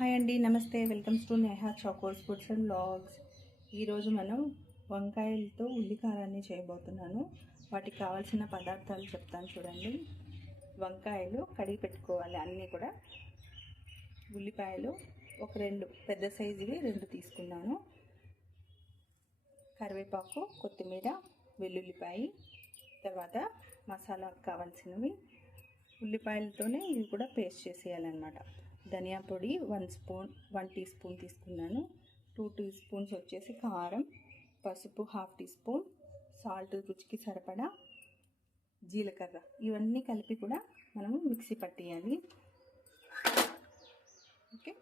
Hi అండి, నమస్తే. Welcomes to Neha Chocos foods and vlogs. ఈరోజు మనం వంకాయలతో ఉల్లికారాన్ని చేయబోతున్నాను. వాటికి కావాల్సిన పదార్థాలు చెప్తాను చూడండి. వంకాయలు కడిగి పెట్టుకోవాలి అన్నీ కూడా. ఉల్లిపాయలు ఒక 2 పెద్ద సైజువి 2 తీసుకున్నాను. కరివేపాకు, కొత్తిమీర, వెల్లుల్లిపాయ, తర్వాత మసాలాకు కావాల్సినవి. ఉల్లిపాయలతోనే ఇవి కూడా పేస్ట్ చేసేయాలన్నమాట. ధనియా పొడి 1 టీ స్పూన్ తీసుకున్నాను. 2 టీ స్పూన్స్ వచ్చేసి కారం, పసుపు 1/2 టీ స్పూన్, సాల్ట్ రుచికి సరిపడా, జీలకర్ర, ఇవన్నీ కలిపి కూడా మనము మిక్సీ పట్టేయాలి. ఓకే,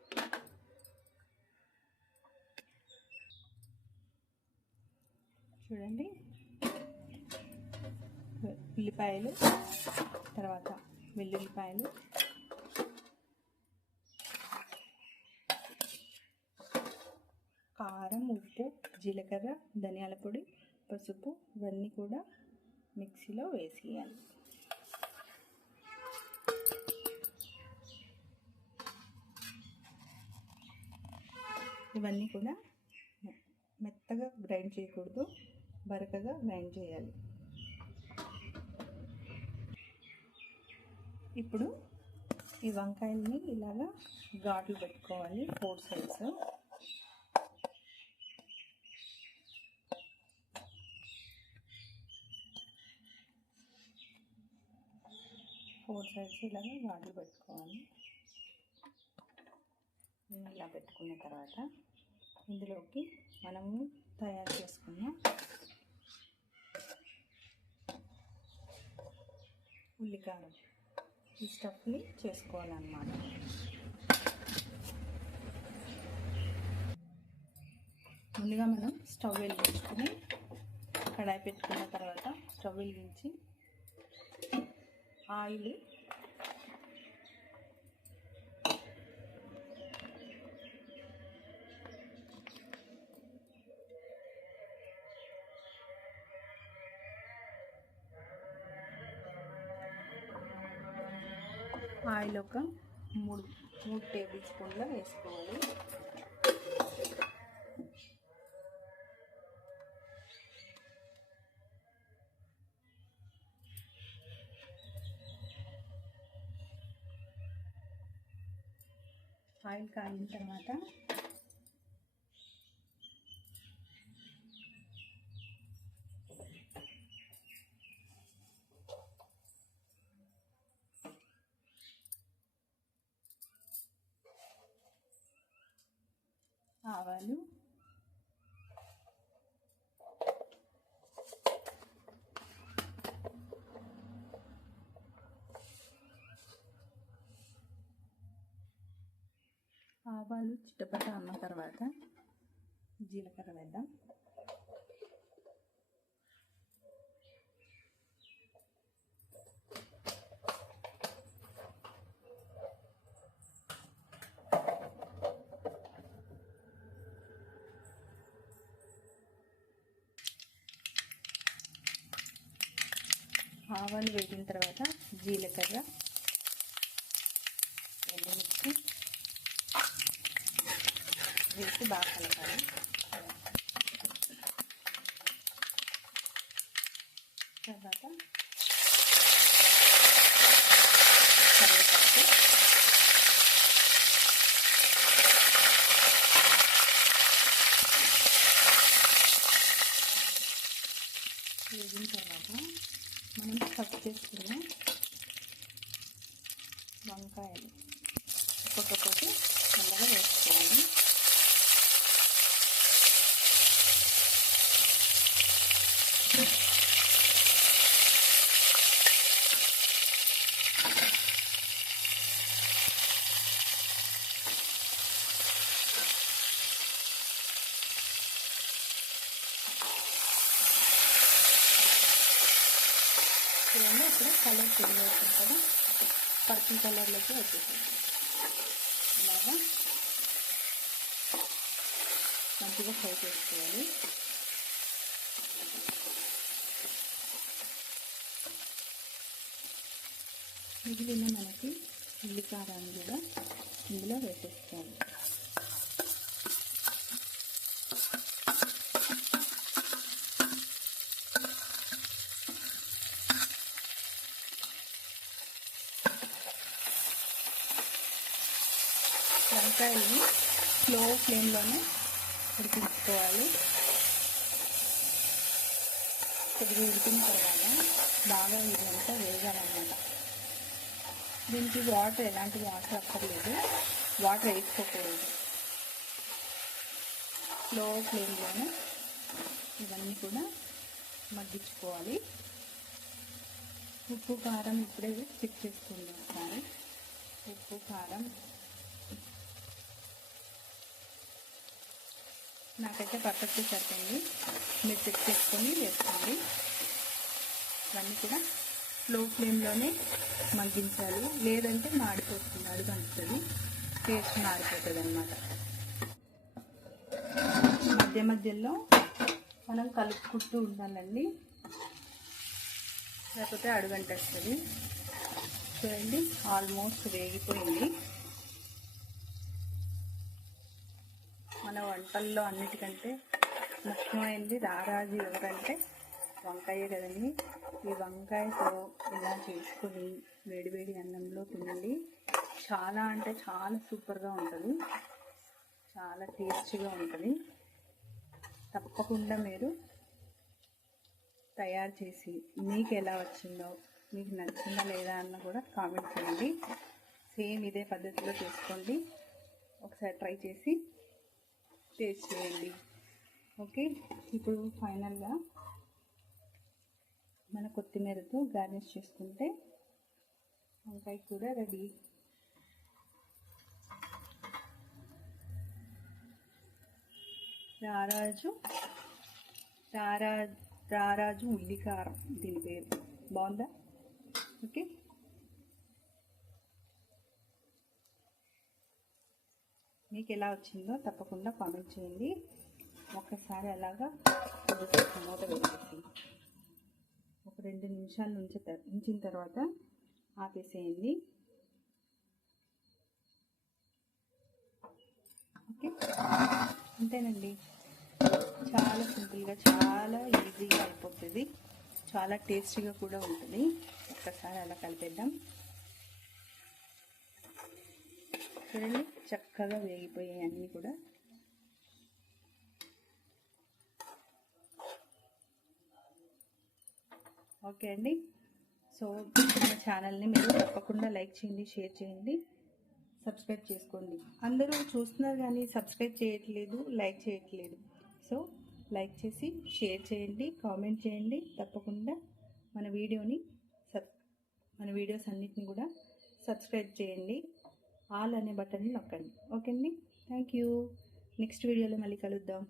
చూడండి. ఉల్లిపాయలు, తర్వాత వెల్లుల్లిపాయలు, కారం, ఉప్పు, జీలకర్ర, ధనియాల పొడి, పసుపు, ఇవన్నీ కూడా మిక్సీలో వేసేయాలి. ఇవన్నీ కూడా మెత్తగా గ్రైండ్ చేయకూడదు, బరకగా గ్రైండ్ చేయాలి. ఇప్పుడు ఈ వంకాయల్ని ఇలాగా ఘాట్లు పెట్టుకోవాలి. 4 సైడ్స్. ఇలాగా ఘాట్లు పెట్టుకోవాలి. ఇలా పెట్టుకున్న తర్వాత ఇందులోకి మనము తయారు చేసుకున్న ఉల్లికారం, ఈ స్టఫ్ని చేసుకోవాలన్నమాట. ముందుగా మనం స్టవ్ వెలిగించుకుని కడాయి పెట్టుకున్న తర్వాత స్టవ్ వెలిగించి ఆయిల్, ఒక 3 టేబుల్ స్పూన్ల వేసుకోవాలి. ఆయిల్ కాగిన తర్వాత ఆవాలు, చిట్టపట అన్న తర్వాత జీలకర్ర వేద్దాం. ఆవాలు వేగిన తర్వాత జీలకర్ర, ఎండుమిర్చి వేసి బాగా కలపాలి. తర్వాత కరివేపాకు, వేగిన తర్వాత మనం కట్ చేసుకున్న వంకాయలు ఒక్కొక్కటి మెల్లగా వేసుకోవాలి. చూడండి, ఇప్పుడు కలర్ చేంజ్ అవుతుంది కదా, పర్పుల్ కలర్లోకి వచ్చేసింది. ఇలాగా మంచిగా ఫ్రై చేసుకోవాలి. మిగిలిన మనకి ఉల్లికారాన్ని కూడా ఇందులో వేసేసుకోవాలి. వంకాయల్ని స్లో ఫ్లేమ్లోనే ఉడికించుకోవాలి. కొద్దిగా ఉడికిన తర్వాత బాగా ఇదంతా వేగాలన్నమాట. దీనికి ఎలాంటి వాటర్ అక్కర్లేదు, వాటర్ వేసుకోకూడదు. స్లో ఫ్లేమ్లోనే ఇవన్నీ కూడా మగ్గించుకోవాలి. ఉప్పు కారం ఇప్పుడే చెక్ చేసుకోండి ఒకసారి. ఉప్పు కారం నాకైతే పర్ఫెక్ట్గా సరిపోయింది. మీరు చెక్ చేసుకొని వేసుకోండి. ఇవన్నీ కూడా స్లో ఫ్లేమ్లోనే మగ్గించాలి, లేదంటే మాడిపోతుంది, అడుగంటుతుంది, టేస్ట్ మారిపోతుంది అన్నమాట. మధ్య మధ్యలో మనం కలుపుకుంటూ ఉండాలండి, లేకపోతే అడుగంటేస్తుంది. చూడండి, ఆల్మోస్ట్ వేగిపోయింది. మన వంటల్లో అన్నిటికంటే ముఖ్యమైనది రారాజు ఎవరంటే వంకాయ కదండి. ఈ వంకాయతో ఇలా చేసుకొని వేడివేడి అన్నంలో తినండి. చాలా అంటే చాలా సూపర్గా ఉంటుంది, చాలా టేస్టీగా ఉంటుంది. తప్పకుండా మీరు తయారు చేసి మీకు ఎలా వచ్చిందో, మీకు నచ్చిందా లేదా అన్న కూడా కామెంట్ చేయండి. సేమ్ ఇదే పద్ధతిలో చేసుకోండి, ఒకసారి ట్రై చేసి టేస్ట్ చేయండి. ఓకే, ఇప్పుడు ఫైనల్గా మన కొత్తిమీరతో గార్నిష్ చేసుకుంటే వంకాయ కూర రెడీ. రారాజు ఉల్లికారం దీని పేరు. బాగుందా? ఓకే, మీకు ఎలా వచ్చిందో తప్పకుండా కామెంట్ చేయండి. ఒక్కసారి అలాగా కొద్దిసేపు మూత వేసేసి ఒక 2 నిమిషాలు ఉంచిన తర్వాత ఆపేసేయండి. ఓకే, అంతేనండి. చాలా సింపుల్గా, చాలా ఈజీగా అయిపోతుంది, చాలా టేస్టీగా కూడా ఉంటుంది. ఒక్కసారి అలా కలిపేద్దాం. చూడండి, చక్కగా వేగిపోయాయి అన్నీ కూడా. ఓకే అండి. సో మన ఛానల్ని మీరు తప్పకుండా లైక్ చేయండి, షేర్ చేయండి, సబ్స్క్రైబ్ చేసుకోండి. అందరూ చూస్తున్నారు కానీ సబ్స్క్రైబ్ చేయట్లేదు, లైక్ చేయట్లేదు. సో లైక్ చేసి షేర్ చేయండి, కామెంట్ చేయండి. తప్పకుండా మన వీడియోస్ అన్నిటిని కూడా సబ్స్క్రైబ్ చేయండి. ఆల్ అనే బటన్ని నొక్కండి. ఓకే అండి, థ్యాంక్ యూ. నెక్స్ట్ వీడియోలో మళ్ళీ కలుద్దాం.